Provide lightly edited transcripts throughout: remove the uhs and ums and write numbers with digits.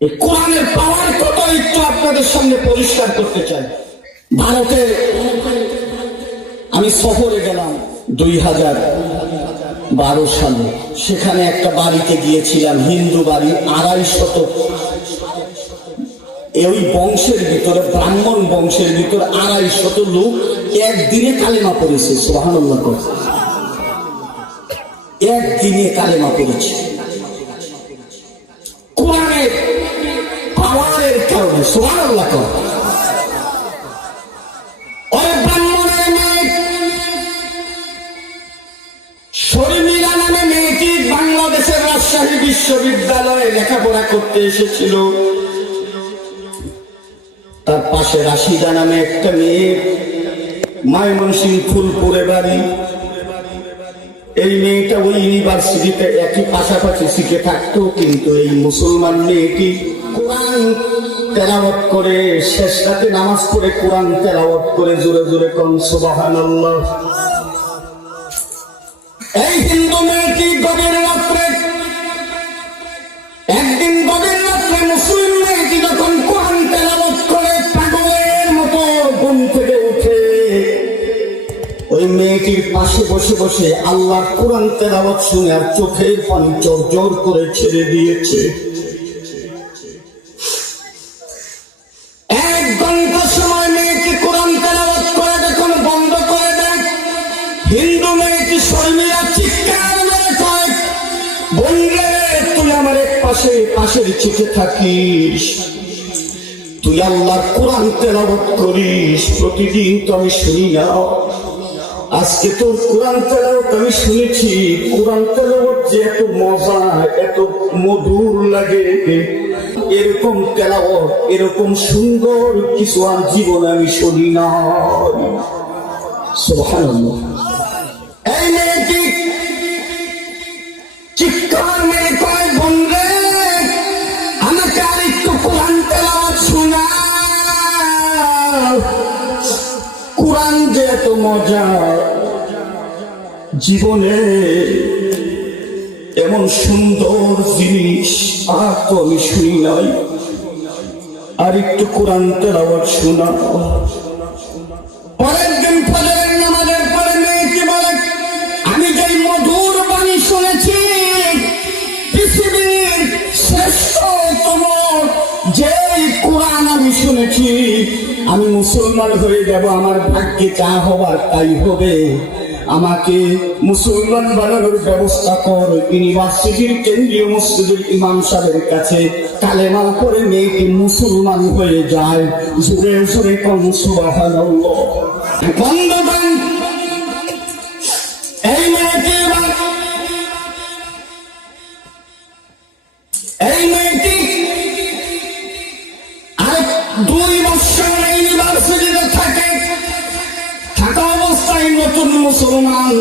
এই কোরআনের পাওয়ার কত একটু আপনাদের সামনে পরিষ্কার করতে চাই। ভারতে আমি সফরে গেলাম 2012 সালে। সেখানে একটা বাড়িতে গিয়েছিলাম, হিন্দু বাড়ি, 250 এই বংশের ভিতরে, ব্রাহ্মণ বংশের ভিতরে 250 লোক একদিনে কালেমা পড়েছে। সুবহানাল্লাহ, একদিনে কালেমা পড়েছে কোরআনের পাওয়ারের কারণে। সুবহানাল্লাহ। ওই ব্রাহ্মণের মেয়ে শর্মিলা নামে মেয়েটি বাংলাদেশের রাজশাহী বিশ্ববিদ্যালয়ে লেখাপড়া করতে এসেছিল। তার পাশে রাশিদা নামে একটা মেয়ে, ময়মনসিংহ ফুলপুরে বাড়ি। এই মেয়েটা ওই ইউনিভার্সিটিতে একই পাশাপাশি শিখে থাকতো, কিন্তু এই মুসলমান মেয়েটি কোরআন তেলাওয়াত করে, শেষ রাতে নামাজ পড়ে কোরআন তেলাওয়াত করে জোরে জোরে কোন সুবহানাল্লাহ। এই হিন্দু মেয়েটি গভীর রাত্রে, একদিন গভীর রাত্রে মুসলিম মেয়েটি যখন কোরআন তেলাওয়াত করে পাগলের মতো ঘুম থেকে উঠে ওই মেয়েটির পাশে বসে বসে আল্লাহর কোরআন তেলাওয়াত শুনে আর চোখের পানি জোর করে ছেড়ে দিয়েছে। 1 ঘন্টা সময় মেয়েটি কোরআন তেলাওয়াত করে যখন বন্ধ করে দেয়, হিন্দু মেয়েটি শর্মিলা চিৎকার মেরে কয়, বন্ধে তুই আমার এক পাশের চিঠে থাকিস, তুই আল্লাহর কোরআন তেলাওয়াত করিস, প্রতিদিন তো আমি শুনি না, আজকে তোর কোরআন তেলাওয়াত আমি শুনেছি। কোরআন তেলাওয়াত যে এত মজা, এত মধুর লাগে, এরকম তেলাওয়াত, এরকম সুন্দর কিছু আর জীবনে আমি শুনি না। সুবহানাল্লাহ। এই মেয়েটি চিৎকার মেরে কয়, বন্ধে আমাকে আর একটু কোরআন তেলাওয়াত শোনা, কোরআন যে এত মজা, জীবনে এমন সুন্দর জিনিস আর তো আমি শুনি নাই, আর একটু কোরআন তেলাওয়াত শোনা। পরের দিন ফজরের নামাজের পরে মেয়েটি বলে, আমি যেই মধুর বাণী শুনেছি, পৃথিবীর শ্রেষ্ঠতম যে কোরআন আমি শুনেছি, আমি মুসলমান হয়ে যাব, আমার ভাগ্যে যা হবার তাই হবে, আমাকে মুসলমান বানানোর ব্যবস্থা কর। ইউনিভার্সিটির কেন্দ্রীয় মসজিদের ইমাম সাহেবের কাছে কালেমা পড়ে মেয়েটি মুসলমান হয়ে যায়। জোরে জোরে কোন সুবহানাল্লাহ। বন্ধুগণ, এই মেয়েটি আর 2 বছর ইউনিভার্সিটিতে থাকা অবস্থায় নতুন মুসলমান,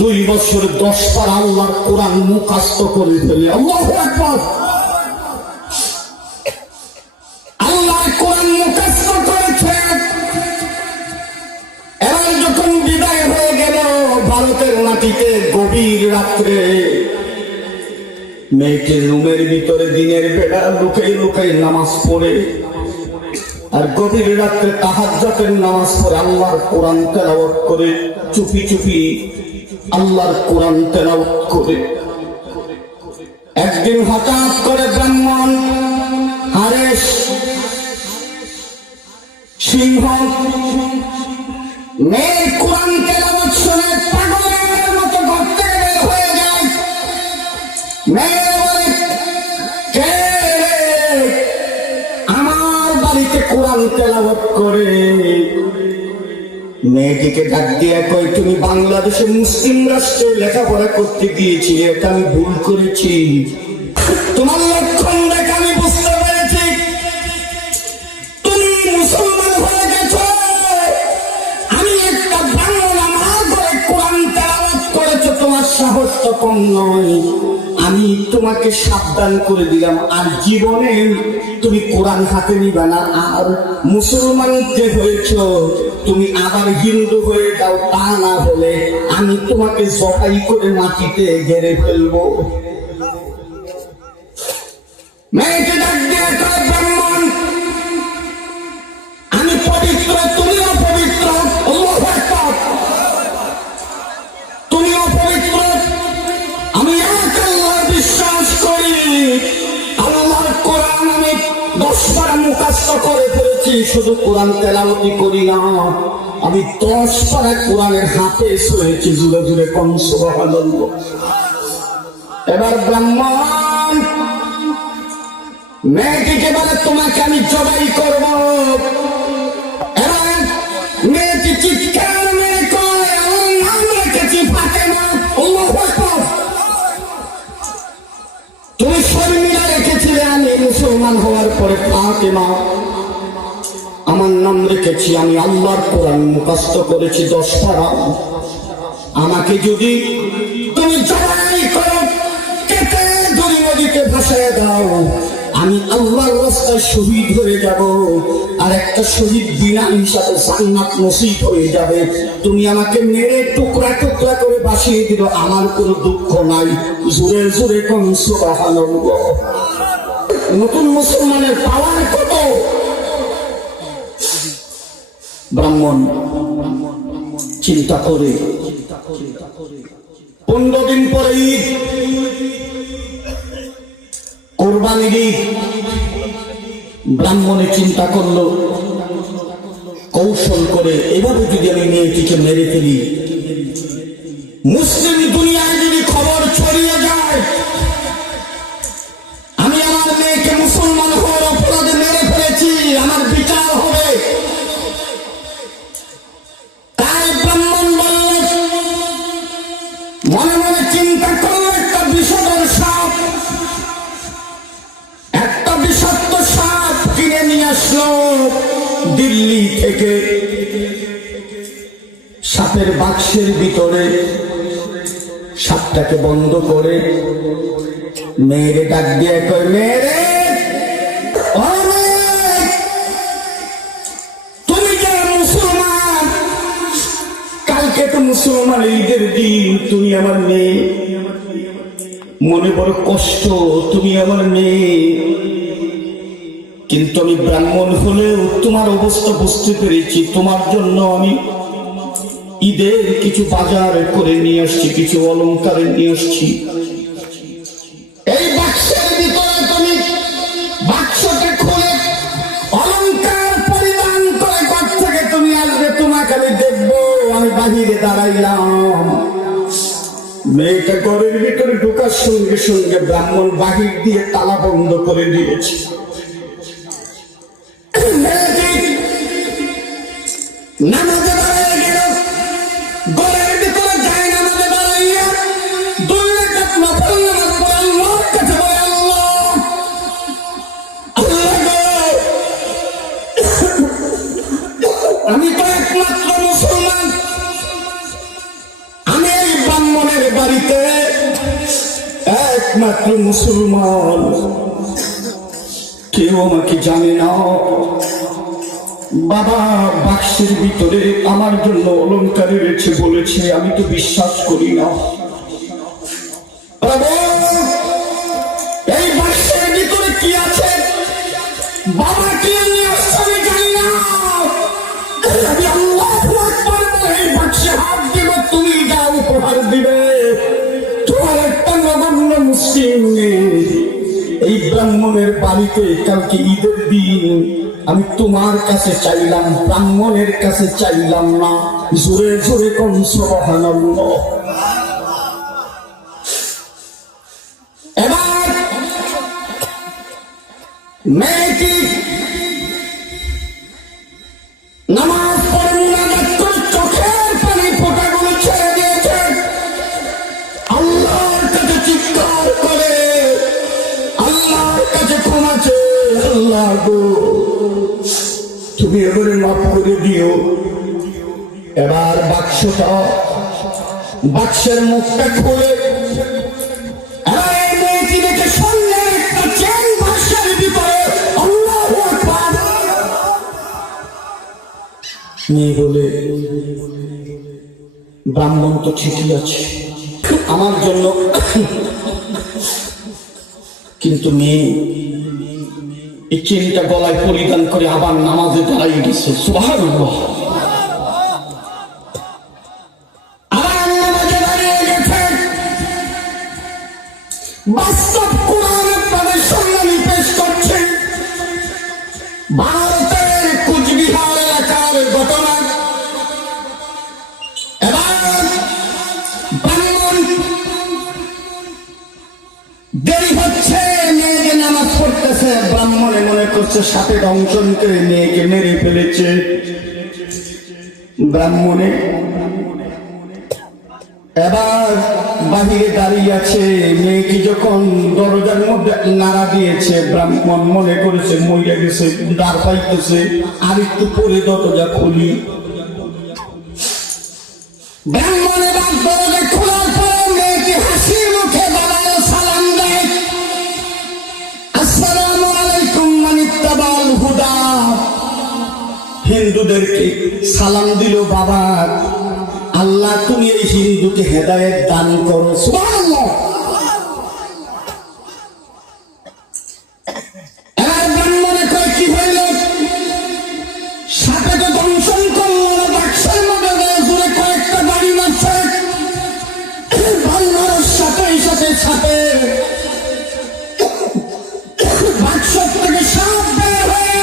2 বছর 10 বার আল্লাহর কোরআন মুখস্থ করে ফেলে। আল্লাহু আকবার। আল্লাহর কোরআন মুখস্থ করেছে। এবার যখন বিদায় হয়ে গেল ভারতের মাটিতে, গভীর রাত্রে মেয়েটির রুমের ভিতরে দিনের বেলা লুকাই লুকাই নামাজ পড়ে, আর গভীর রাত্রে তাহাজ্জুদের নামাজ পড়ে আল্লাহর কোরআন তেলাওয়াত করে, চুপি চুপি আল্লাহর কোরআন তেলাওয়াত করে। একদিন হঠাৎ করে ব্রাহ্মণ হারেশ সিংহ মেয়ের কোরআন তেলাওয়াত শুনে পাগলের মতো ঘর থেকে বের হয়ে যায়। মেয়ে বলে, কে আমার বাড়িতে কোরআন তেলাওয়াত করে? মেয়েটিকে ডাক দিয়ে কয়, তুমি বাংলাদেশে মুসলিম রাষ্ট্রে লেখাপড়া করতে গিয়েছিলে, এটা আমি ভুল করেছি, তোমার লক্ষণ দেখে আমি বুঝতে পেরেছি তুমি মুসলমান হয়ে গেছো। আমি একটা ব্রাহ্মণ, আমার ঘরে কোরআন তেলাওয়াত করেছো, তোমার সাহস তো কম নয়, আমি তোমাকে সাবধান করে দিলাম, আর জীবনে তুমি কোরআন হাতে নিবা না, আর মুসলমান যে হয়েছ তুমি আবার হিন্দু হয়ে যাও, তা না হলে আমি তোমাকে জবাই করে মাটিতে গেড়ে ফেলবো। মেয়েকে ডাক মুখস্থ করে ফেলেছি, শুধু কোরআন তেলাওয়াতি করি না, আমি 10 পারা কোরআনের হাফেজ হয়েছি। জুড়ে জুড়ে কোন সুবহানাল্লাহ। এবার ব্রাহ্মণ মেয়েটিকে বলে তোমাকে আমি জবাই করব। এবার মেয়েটি চিৎকার মেরে কয় আমার নাম রেখেছি ফাতেমা। আল্লাহু আকবার। তুমি শর্মিলা রেখেছিলে, আমি মুসলমান হওয়ার পরে ফাতেমা। আমার নাম রেখেছি, আমি আল্লাহর কোরআন মুখস্থ করেছি 10 পারা। আমাকে যদি তুমি জবাই করো, কেটে দড়ি নদীতে ভাসায় দাও, আমি আল্লাহর রাস্তায় শহীদ হয়ে যাব, আর একটা শহীদ বিনা হিসাবে জান্নাত নসিব হয়ে যাবে। তুমি আমাকে মেরে টুকরা টুকরা করে ভাসিয়ে দিল, আমার কোনো দুঃখ নাই। জোরে জোরে কোন সুবহানাল্লাহ। নতুন মুসলমানের পাওয়ার কত। ব্রাহ্মণ চিন্তা করে 15 দিন পরে ঈদ, কোরবানির ঈদ। ব্রাহ্মণে চিন্তা করলো কৌশল করে এভাবে যদি আমি মেয়েটিকে মেরে ফেলি, মুসলিম দুনিয়ায় যদি খবর ছড়িয়ে যায় আমি আমার মেয়েকে মুসলমান হওয়ার অপরাধে মেরে ফেলেছি, আমার বিচার হবে। তাই ব্রাহ্মণ বলল, মনে মনে চিন্তা করলো একটা বিষধর সাপ, একটা বিষাক্ত সাপ কিনে নিয়ে আসলো দিল্লি থেকে। সাপের বাক্সের ভিতরে সাপটাকে বন্ধ করে মেয়েরে ডাক দিয়ে কয়, মেয়েরে তুমি যে মুসলমান, কালকে তো মুসলমান ঈদের দিন, তুমি আমার মেয়ে, মনে বড় কষ্ট, তুমি আমার মেয়ে, কিন্তু আমি ব্রাহ্মণ হলেও তোমার অবস্থা বুঝতে পেরেছি। তোমার জন্য আমি ঈদের কিছু বাজার করে নিয়ে আসছি, কিছু অলংকারে নিয়ে আসছি। এই বাক্সের ভিতরে তুমি বাক্সটা খুলে অলংকার পরিধান করে ঘর থেকে তুমি আসবে, তোমাকে আমি দেখবো। আমি বাহিরে দাঁড়াইলাম, মেয়েটা ঘরের ভিতরে ঢোকার সঙ্গে সঙ্গে ব্রাহ্মণ বাহির দিয়ে তালা বন্ধ করে দিয়েছে। নামাজে দাঁড়িয়ে গেল, ঘরের ভিতরে যায় নামাজে দাঁড়াইয়া 2 রাকাত নফল নামাজ পড়ে আল্লাহর কাছে বলে, আল্লাহ আমি তো একমাত্র মুসলমান, আমি এই ব্রাহ্মণের বাড়িতে একমাত্র মুসলমান, কেউ আমাকে জানে না। বাবা বাক্সের ভিতরে আমার জন্য অলংকার রয়েছে বলেছে, আমি তো বিশ্বাস করি না। এই বাক্সের ভিতরে কি আছে, বাবা কি নিয়ে আসছে আমি জানি না। আমি আল্লাহু আকবার বলে এই বাক্সে হাত দিব, তুমি যা উপহার দিবে। তোমার একটা নগণ্য মুসলিম নেই এই ব্রাহ্মণের বাড়িতে, কালকে ঈদের দিন আমি তোমার কাছে চাইলাম, ব্রাহ্মণের কাছে চাইলাম না। জোরে জোরে কোন সুবহানাল্লাহ। এবার মেয়েটি নামাজ পড়ে মুনাজাত করে চোখের পানি ফোঁটাগুলো ছেড়ে দিয়েছে, আল্লাহর কাছে চিৎকার করে আল্লাহর কাছে ক্ষমা চেয়ে, আল্লাহ গো তুমি এবারে মাফ করে দিও। এবার বাক্সের মুখটা খুলে মেয়েটি দেখে স্বর্ণের একটা চেন বাক্সের ভিতরে। আল্লাহু আকবার। মেয়ে বলে, ব্রাহ্মণ তো ঠিকই আছে আমার জন্য, কিন্তু মেয়ে এই চেনটা গলায় পরিধান করে আবার নামাজে দাঁড়িয়ে গেছে। সুবহানাল্লাহ। আবার নামাজে দাঁড়িয়ে গেছে। বাস্তব কোরআন আপনাদের সামনে আমি পেশ করছি। করতেছে, ব্রাহ্মণে মনে করছে সাপে দংশন করে মেয়েকে মেরে ফেলেছে। ব্রাহ্মণে এবার বাহিরে দাঁড়িয়ে আছে, মেয়েটি যখন দরজার মধ্যে নাড়া দিয়েছে, ব্রাহ্মণ মনে করেছে মইরা গেছে, ডার পাইতেছে, আর একটু পরে দরজা খুলি। ব্রাহ্মণ এবার দরজা খোলার পরে মেয়েটি হাসি মুখে দাঁড়ায় সালাম দেয়, আসসালামু আলাইকুম মান ইত্তাবাল হুদা। হিন্দুদেরকে সালাম দিল, বাবা আল্লাহ তুমি এই হিন্দুকে হেদায়েত দান করো, সুবহানাল্লাহ। এবার ব্রাহ্মণে কয় কি হইল, সাপে তো দংশন করলো না, বাক্সের মধ্যে জোরে কয়েকটা বাড়ি মারছে, বাড়ি মারার সাথে সাথে সাপে বাক্স থেকে সাপ বের হয়ে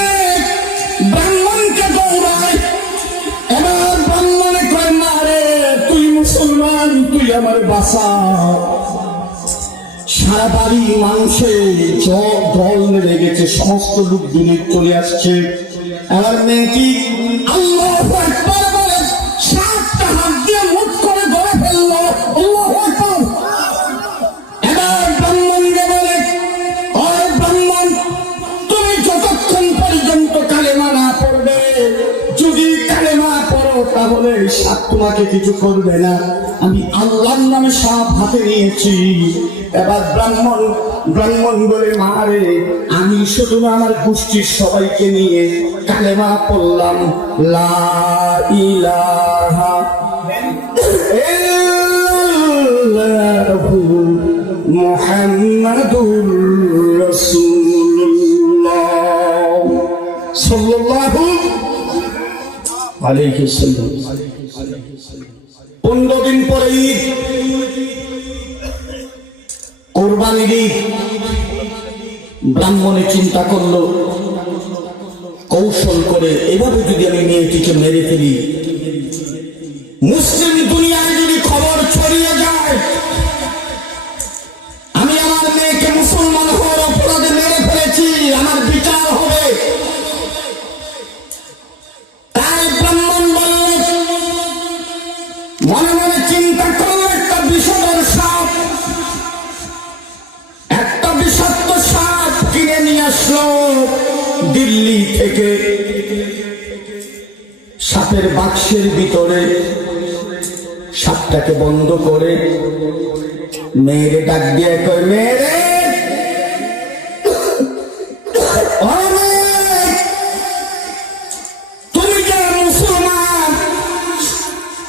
ব্রাহ্মণকে দৌড়ায়। এবার ব্রাহ্মণে কয় মারে তুই মুসলমান, তুই আমার বাসা। সারা বাড়ি মানুষের জল নেমে গেছে, সমস্ত লোক দূরে চলে আসছে। এবার মেয়েটি আল্লাহু আকবার বলে সাতটা হাত দিয়ে মুখ করে ধরে ফেললো, আল্লাহু আকবার। এবার ব্রাহ্মণকে বলে, ওই ব্রাহ্মণ তুমি যতক্ষণ পর্যন্ত কালেমা না পড়বে, যদি কালেমা পড়ো তাহলে সাপ তোমাকে কিছু করবে না, আমি আল্লাহর নামে সাপ হাতে নিয়েছি। এবার ব্রাহ্মণ বলে মারে আমি শুধু আমার গোষ্ঠীর সবাইকে নিয়ে কালেমা পড়লাম, লা ইলাহা ইল্লাল্লাহু মুহাম্মাদুর রাসূলুল্লাহ সাল্লাল্লাহু আলাইহি ওয়াসাল্লাম। 15 দিন পরে ঈদ, কোরবানির ঈদ। ব্রাহ্মণে চিন্তা করলো কৌশল করে এভাবে যদি আমি মেয়েটিকে মেরে ফেলি, মুসলিম দুনিয়ায় যদি খবর ছড়িয়ে যায় আমি আমার মেয়েকে মুসলমান হওয়ার অপরাধে মেরে ফেলেছি, আমার বিচার হবে। তাই ব্রাহ্মণ বলল, মনে মনে চিন্তা করলো একটা বিষধর সাপ, একটা বিষাক্ত সাপ কিনে নিয়ে আসলো দিল্লি থেকে। সাপের বাক্সের ভিতরে সাপটাকে বন্ধ করে মেয়েরে ডাক দিয়ে কয়, মেয়েরে তুমি যে মুসলমান,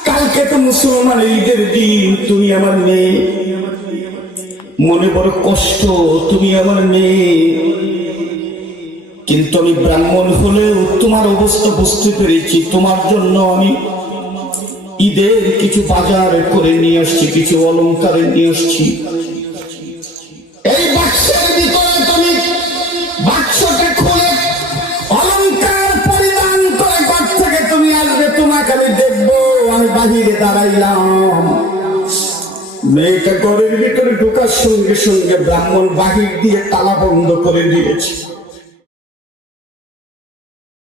কালকে তো মুসলমান ঈদের দিন, তুমি আমার মেয়ে, মনে বড় কষ্ট, তুমি আমার মেয়ে, কিন্তু আমি ব্রাহ্মণ হলেও তোমার অবস্থা বুঝতে পেরেছি, তোমার জন্য আমি ঈদের কিছু বাজার করে নিয়ে আসছি, কিছু অলংকার নিয়ে আসছি। এই বাক্সের ভিতরে তুমি বাক্সটা খুলে অলংকার পরিধান করে ঘর থেকে তুমি আসবে, তোমাকে আমি দেখবো। আমি বাহিরে দাঁড়াইলাম, মেয়েটা ঘরের ভিতরে ঢোকার সঙ্গে সঙ্গে ব্রাহ্মণ বাহির দিয়ে তালা বন্ধ করে দিয়েছে।